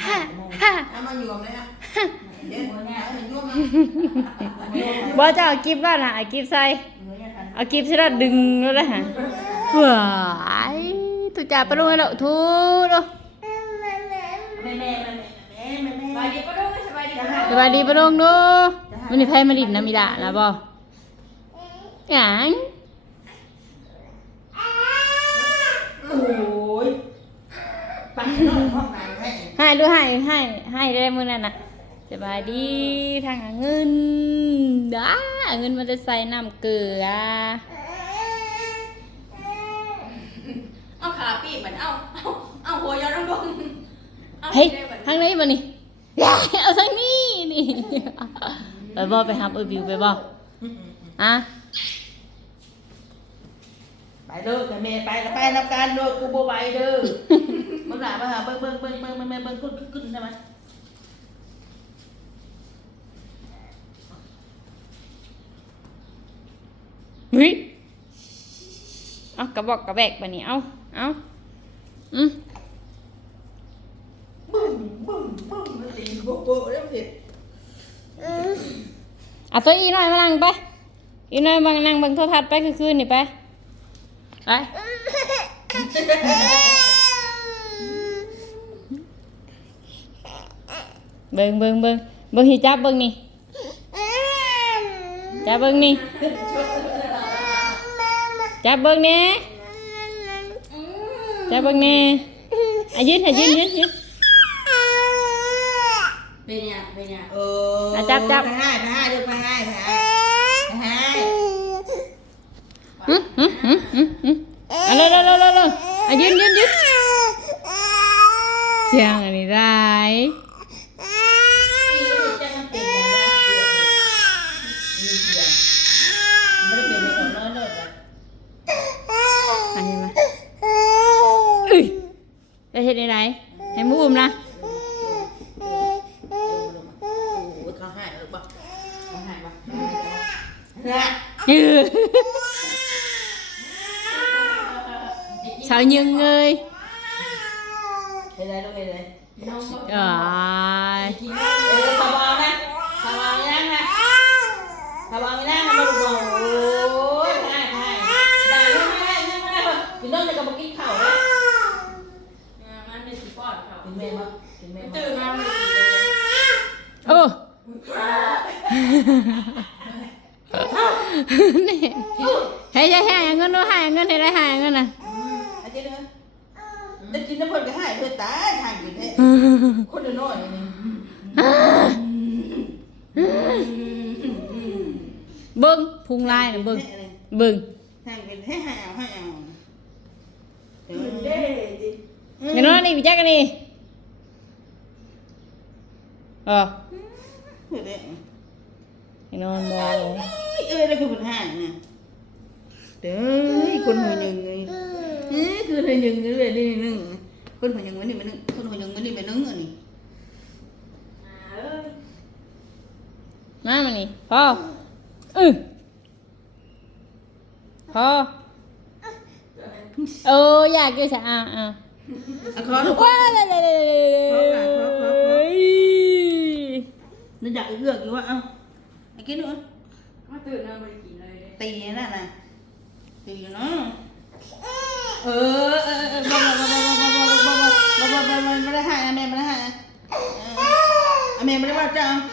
ถ้ามายวมเยนะเดี๋ยวมันยมนะบ่จะเอากิฟบ้านะเอากิฟใส่เอากิฟใส่แล้ดึงแล้วนะฮะว้ายตุจ่าปลาลูกแล้วทุดสบายดีปะลุงดูมันนี่ไพ่มาดินนะมีด่าแล้วบ่หยัง ปังนอนห้องไหนให้ให้ดูให้ให้ให้ได้มื้อนั้นน่ะสบายดีทางหาเงินด้าเอาเงินมาจะใส่น้ำเกลือเอาขาปีกเหมือนเอาเอาเอาหัวยอดลงเอาเฮ้ยได้เหมือนทางนี้บ่นี่ยายเอาทางนี้นี่ไปบ่ไปหาเออบิวไปบ่อะไปเด้อกับแม่ไปกับไปรับการเด้อกูบ่ไหวเด้อ มึงหลามาหาเบิ่งเบิ่งเบิ่งเบิ่งเบิ่งเบิ่งขึ้นขึ้นขึ้นไหมเฮ้ยเอากระบอกกระแบกบ่นี่เอาเอาอืมบึ้งบึ้งบึ้งมันตีโบโบ๊ะแล้วสิเอาตัวอีน่อยมานั่งไปอีน่อยมานั่งเบิ่งโทรทัศน์ไปคือคืนนี่ไปไป เบิ่งเบิ่งเบิ่งเบิ่งหิจับเบิ่งนี่จับเบิ่งนี่จับเบิ่งนี่จับเบิ่งนี่อะยืนอะยืนยืนยืนเป็นเนี่ยเป็นเนี่ยเอออะจับจับไปให้ไปให้เด้อไปให้ไปให้ไปให้หึหึหึหึหึอะเร็วเร็วเร็วเร็วเร็วอะยืนยืนยืนเสียงอันนี้ได้ เฮ็นได้ได เบิ่งพุงลายน่ะเบิ่งเบิ่งทางกินให้ให้เอาให้เอาเออเด้ดิเดี๋ยวน้อยนี่พี่แจ๊กกันนี่เออเพื่อได้ไอ้นอนบ่เอ้ยแล้วคือปัญหาเนี่ยเด้อคนหัวยังไงเอ้ยคือหัวยังเลยนี่นึงคนหัวยังวันนี้มันนึงคนหัวยังวันนี้มันนึงอันนี้เออมามานี่พอ ừ ho ừ dạ kêu sao à à khó đâu quá đây đây đây đây nó dạy được đúng không cái kia nữa tì thế này nè tì nó ờ ờ ờ bông đây hai anh em đây hai anh em đây bao trăng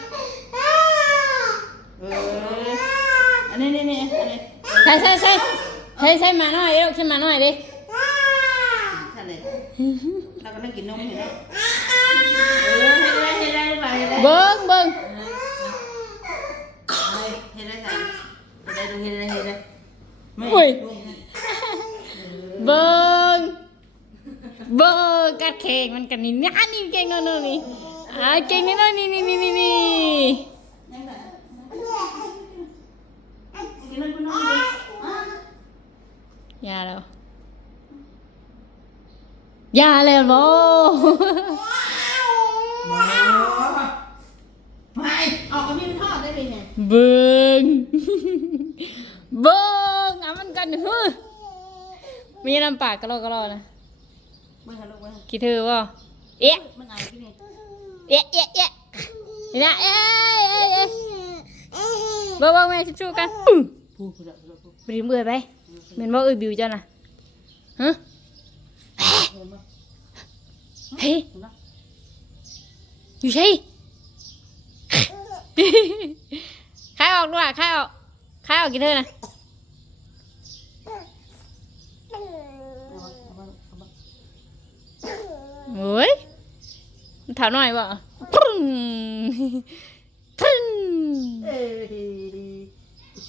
ờ อันนี้นี่นี่อันนี้ใช่ใช่ใช่ใช่ใช่มาหน่อยเร็วขึ้นมาหน่อยดิทะเลเราก็นั่งกินนมอยู่แล้วเออเห็นไรเห็นเห็นไรเบิ้งเบิ้งเห็นไรใส่เห็นดูเห็นไรเห็นไรไม่บิ้งเบิ้งกัดเข่งมันกันนี่นี่อันเก่งน้อนนี่อ่าเก่งน้อนี่นี่นี่นี่ ย่าแล้วอย่าแล้วโมไม่ออกกับพี่มันทอดได้เลยเนี่ยเบิ้งเบิ้งอะมันกันเฮ้ยมีน้ำปากกระโลกกระโลนะเบิ่งค่ะลูกเบิ่งคิดถือว่าเเอ๊ะมันไอพี่นี่เอ๊ะเอ๊ะเอ๊ะนี่นะเอ๊ะเอ๊ะเอ๊ะเบิ่งเบิ่งแม่ชิชูกัน bìm ơi bay mình mơ ơi biểu cho nè hả hey อยู่ใช่คายออกด้วยคายออกคายออกกินเธอนะโอ้ยถามหน่อยบ่พึ่งพึ่ง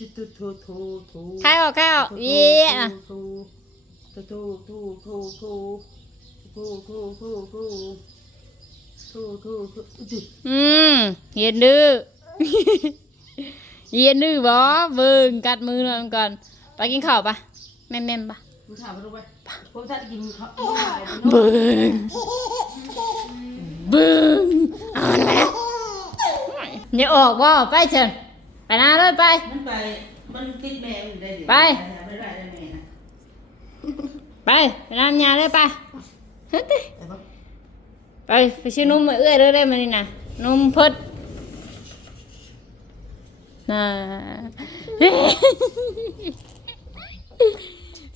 ชุดทูทูทูทูคายออกคายออกเย้น่ะทูทูทูทูทูทูทูทูทูทูทูทูทูทูอืมเย็นดื้อเย็นดื้อบ่เบิ่งกัดมือหน่อยมันก่อนไปกินข้าวปะแม่แม่มปะมึงถามมาดูไปผมจะกินข้าวเบิ่งเบิ่งเอาละอย่าออกบ่ไปเชิญไป หน้าเลยไป มันไป มันติดแม่มันได้ดิไป ไม่ได้ได้แม่นะไปไปน้ำยาเลยไปเฮ้ยติไปปะไปไปชื่อนุ่มมาเอื้อยเลยได้มานี่นะนุ่มพดน่า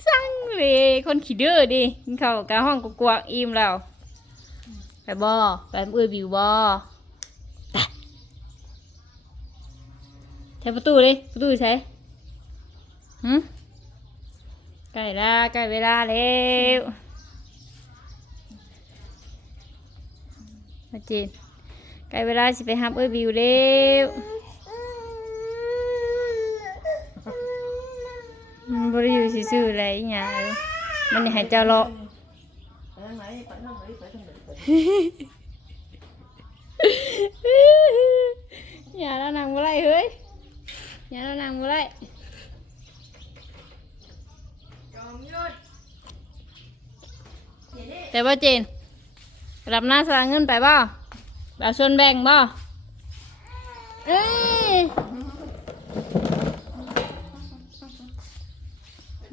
สั่งเลยคนขี้เดื้อดิกินข้าวกะห้องกกวกๆอิ่มแล้ว ไปบ่ไปเอื้อยบิวบ่ไปใช้ประตูเลยประตูใช้หืมใกล้ละใกล้เวลาแล้วมาจีนใกล้เวลาสิไปฮับเอื้อยบิวแล้วมันบริอยู่ซื่อๆอะไรอหย่างเลยมันอยากให้เจ้าเลาะไปทางไหนไปทางไหนไปทางไหนไปอย่าแล้วนางบ่ไรเฮ้ย อย่าแล้วนางบ่ไรจอมยุดเดี๋ยวนี้แต่ว่าเจนรับหน้าสร้างเงินไปบ่แบบส่วนแบ่งบ่เอ้ย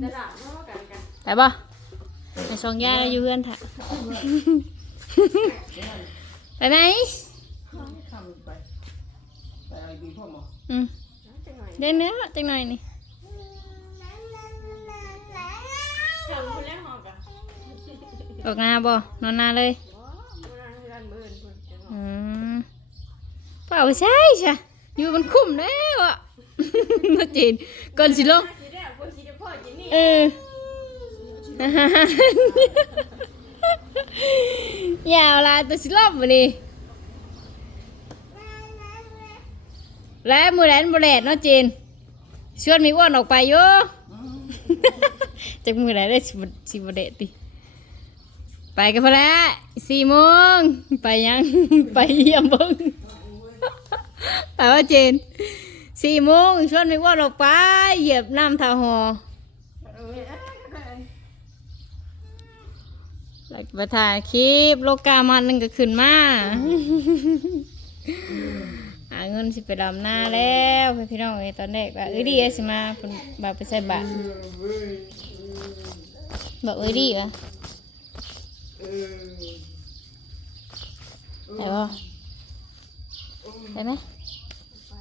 ตลาดเนาะกันกันไปบ่ไปสองยายอยู่เพื่อนถ่ะไปไหมข้าม เด้ไหมจังหน่อยนี่ทำคุณล้วหอมกันออกนาบ่นอนนาเลยอืมเปล่าใช่ใช่อยู่มันคุ้มแล้วอะมาจีนก่อนสิลงเออยาวอาละตัวสิลบมานี่ แล้วมือแลนบแลดเนาะเจนชวนมีอ้วนออกไปอยู่จากมือแลนได้สิบสิบเดติไปกันพอแล้วสี่โมงไปยัง ไปเยี่ยมบิ้งไปว่าเจนสี่โมงชวนมีอ้วนออกไปเหยียบน้ำทาหอได้หลักมาถ่ายคลิปโลกามันนึงก็ขึ้นมา เงินสิไปดำหน้าแล้วเพื่อนพี่น้องเอ้ยตอนแรกว่าเอ้ยดีสิมาเพิ่นบาไปใส่บาตรบอกเอ้ยดีวะได้บ่ได้ไหมไป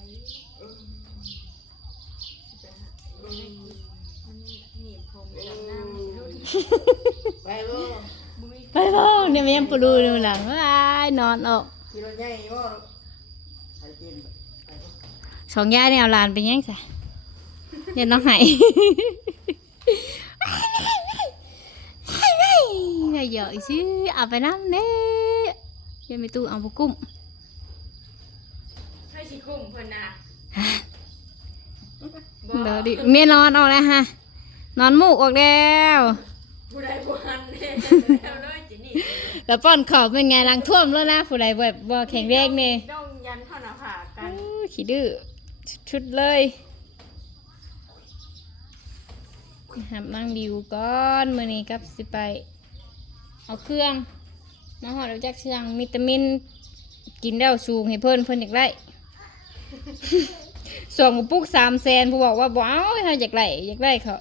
มันหนีบผมไปดำน้ำมันสิรุ่นไปลูกมึงมีไปบ่เนี่ยมันยังปลูดูหลังว้ายนอนออก สองย่าเนี่ยเอาลานไปยังไงยันน้องไห้อย่าเยอะสิเอาไปน้ำเน่ยังไม่ตู้เอาพวกกุ้มใช่สิกุ้มคนน่นนะเดี๋ยวดิเมียนอนออกแล้วฮะ นอนมูกออกแล้วผู้ใดบ่หันแล้วเจินี่แล้วป้อนขอบเป็นไงลังท่วมแล้วนะผู้ใดแบบบ่แข็งแรงเนี่ย กัน Chỉ đưa Chút lời Hạp mang điều con Mười này cắp xì bày เอาเครื่อง มาหอดเอาจากเชียงวิตามิน กินแล้วสูงให้เพิ่นเพิ่นอยากได้ส่งกระปุกสามแสนผู้บอกว่าบ่เอาเฮาอยากได้อยากได้เขา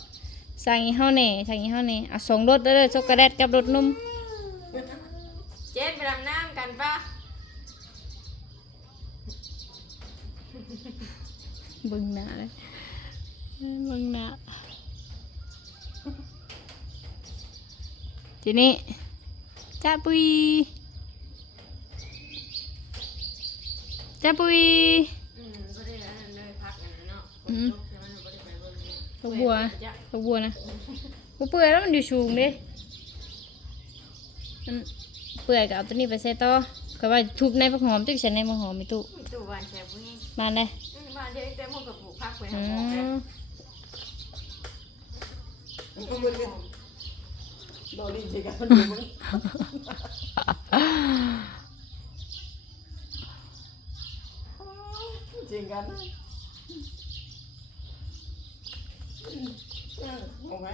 สั่งอีเฮาแน่สั่งอีเฮาแน่เอาส่งรถเด้อช็อกโกแลตกับรถนุ่มเจ๊ไปดำน้ กันปะ เบิ่งหน้าเลยเบิ่งหน้าทีนี้จ้าปุยจ้าปุยอืมก็ได้แล้วเลยพักอันนั้นเนาะอืมแต่มันบ่ได้ไปเบิ่งเลยดอกบัวจ้ะดอกบัวนะบ่เปื่อยแล้วมันอยู่สูงเด้มันเปื่อยก็เอาตัวนี้ไปใส่ต่อก็ว่าทุบในผักหอมจักฉันในผักหอมมีตู้มีตู้บ้านแช่พวกนี้มาเลยอื มบ้านเดียวเต็มหมดกับปลูกพักไว้อืหาหมอแล้วมมันก็มึนกันโดนดินใช่กันมันอยู่มึงจริงกันงงไหม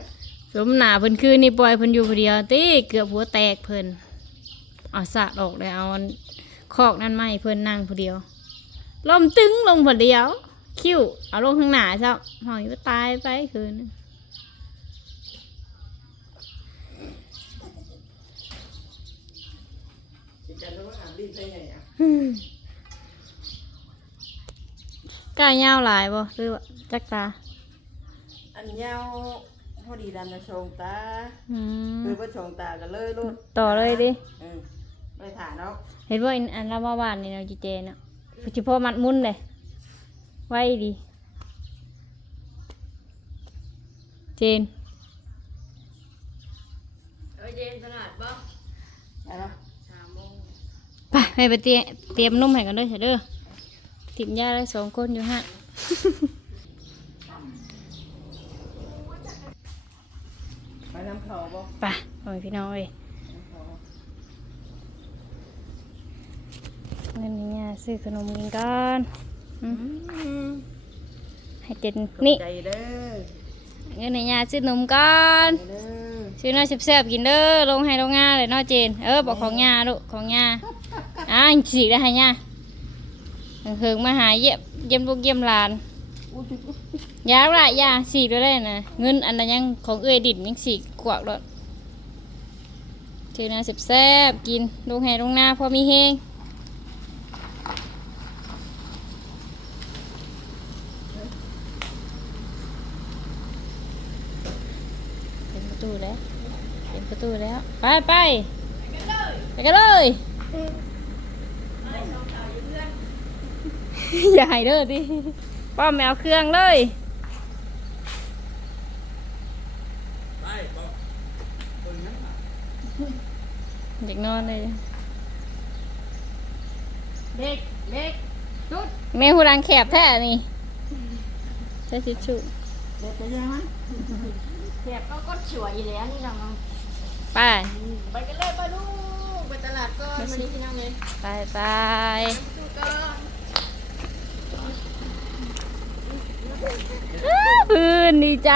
สมหนาเพิ่นคือนี่ปล่อยเพิ่นอยู่ผู้เดียวติเกือบหัวแตกเพิ่นเอาสาดออกเลยเอาอันคอกนั่นมาให้เพิ่นนั่งผู้เดียว ลมตึงลงผู้เดียว คิ้ว เอาลงข้างหน้าเจ้าหอยว่าตายไปคืนนึงจริงกันรู้ว่าอ่านดินใช่ไงอะกล้ายาวหลายบ่หรือว่าจักตา อันยาวพอดีดำนะชงตาอืมคือว่าชงตากันเลยลูกต่อเลยดิอืมไปถ่ายเนาะเห็นว่าอันอันละมาบ้านนี่เนาะจีเจเนาะคือ เฉพาะมัดมุนเลยไว้ดี เจนเออเย็นตลาดบ่ไปเนาะสามโมงไปให้ไปเตรียมเตรียมนุ่มให้กันด้วยเถอะเด้อติมยาได้สองคนอยู่ฮะไปน้ำเขาบ่ไปโอ้ยพี่น้องเอ้ย น้ำเขา เงินนี่เนี่ยซื้อขนมกินก่อนอืมให้เต็นนี่ ใจเด้อเงินนี่เนี่ยซื้อนมก่อนใจเด้อซื้อน้อยแซ่บๆกินเด้อลงให้ลงงาเลยเนาะเจนเออบอกของยาลูกของยาอะสีได้ให้ยาเฮิงๆมาหาเยี่ยมเยี่ยมลูกเยี่ยมหลานอุ้ยจุ๊บอุ๊ยยาละยาสีด้วยเลยนะเงินอันนั้นยังของเอ้ยดินยังสีกวากเลยซื้อน้อยแซ่บๆกินลงให้ลงหน้าพอมีเฮงเป็นประตูแล้วเป็นประตูแล้ว ไปไปไปกันเลยอย่าให้เด้อดิป้อมแมวเครื่องเลยอยากนอนเลยเด็กเด็กจุดแม่หูรังแคบแท้นี่ใช้ทิชชู่เด็กจะยังมั้ยแถบก็ก็สวยอยู่แล้วนี่น้อง ไป ไปกันเลยไปลูกไปตลาดก่อนวันนี้พี่น้องเลยไปไปดูก่อนอ้าพื้นดีใจ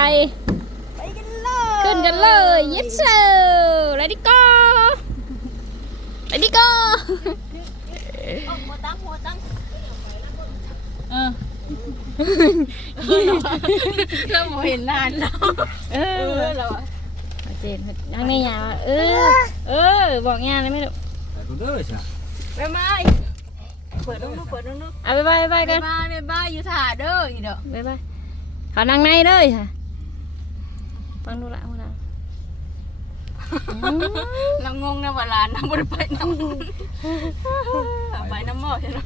ไปกันเลยขึ้นกันเลย yes sir ready go ready go เอาหัวตั้งหัวตั้งเออเริ่มเห็นนานแล้วเอเอออเราเอา เจนนั่งในยาเออ เออ บอกยาเลยไหมลูก Aku dah sah. ไปมาเปิดดูดูเปิดดูดูเอาไปไปไปไปกันบ้านไปบ้านอยู่ถ่าเด้ออีเด้อไปไปเขานั่งในเลยค่ะฟังดูละหูละอืมเรางงนะว่าร้านน้ำบริไปน้ำไปน้ำหม้อใช่ไหม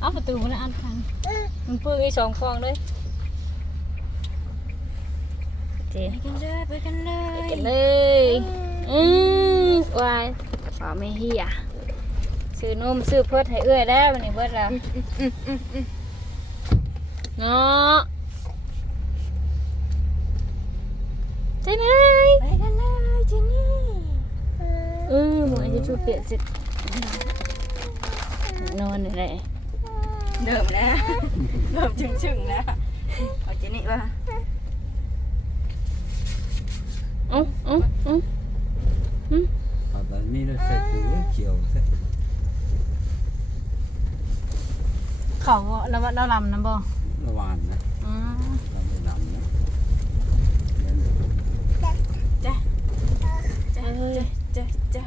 เอาประตูมันอันคันมันเปื้อนสองฟองเลย เจนไปกันเลยไปกันเลยกันเลยอืมวายฝ่าไม่เฮียซื้อนมซื้อเพิดให้เอื้อยแล้ววันนี้เบิดแล้วเนาะใช่ไหมไปกันเลยเจนี่เออหมวยจะชูเปลี่ยนสินอนอะไรเดิมนะเดิมชึงชึงๆนะเอาเจนี่ป่ะ เอ้าเอ้าเอ้า Apa ni dah satu kio. เขาเราเราลำนะบ่ Lawan lah. อืม Lawan lam lah. จ้ะเอ้ยจ้ะจ้ะ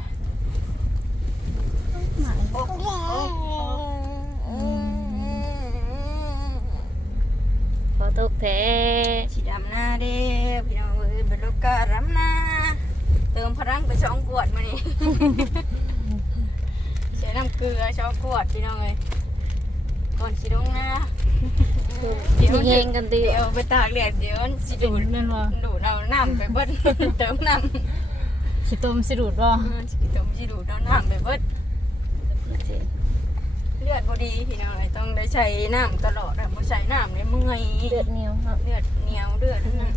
พลังไปช่องกวดมานี่ ใช้น้ำเกลื อช่องกวดพี่น้องเลยก่อนสิลงนะสิเฮงกันติเดี๋ยวไปตากแดดเดี๋ยวมันสิเป็ดูนดแม่นบ่ดูดเอาน้ำไปเบิดเติมน้ำสิต้มสิดูดบ่เออสิเติมสิดูดเอาน้ำไปเบิดเลือดบดีพี่น้องเลยต้องได้ใช้น้ำตลอดอะบ่ใช้น้ำเลยเมื่อยเลือดเหนียวครับเลือดเหนียวเลือดนั่น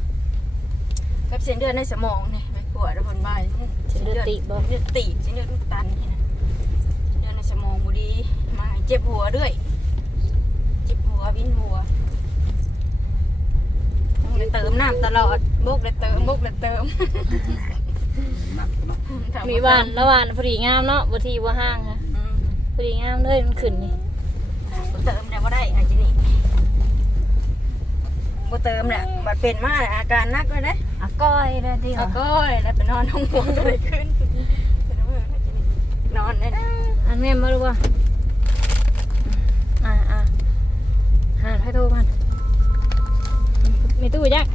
กับเส้นเลือดในสมองเนี่ยไปกวดบนใบายเส้นเลือดตีบบ่เลือดตีบเส้นเลือดอุดตันนี่นะเส้นเลือดใน สมองบดีมาเจ็บหัวด้วย เจ็บหัววินหัวต้องเลยเติมน้ำตลอดบุกเลยเติมบุกเลยเติมหนักเนาะถ้มีหวานละหวานพอดีงามเนาะบ่ทีบ่ห้างค่ะอืมพอดีงามเลยมันขึ้นนี่บ่เติมแต่ว่าได้อาจินี่บ่เติมเนี่ยบัดเป็นมากอาการหนักเลยนะอะก้อยได้ติแล้วก็แล้วไปนอนห้องหัวก็เลยขึ้นเป็นว่าอาจินี่นอนได้นะ อันแม่นบ่รู้ว่าอ่าอ่าหาให้โทรมันมีตู้ยัก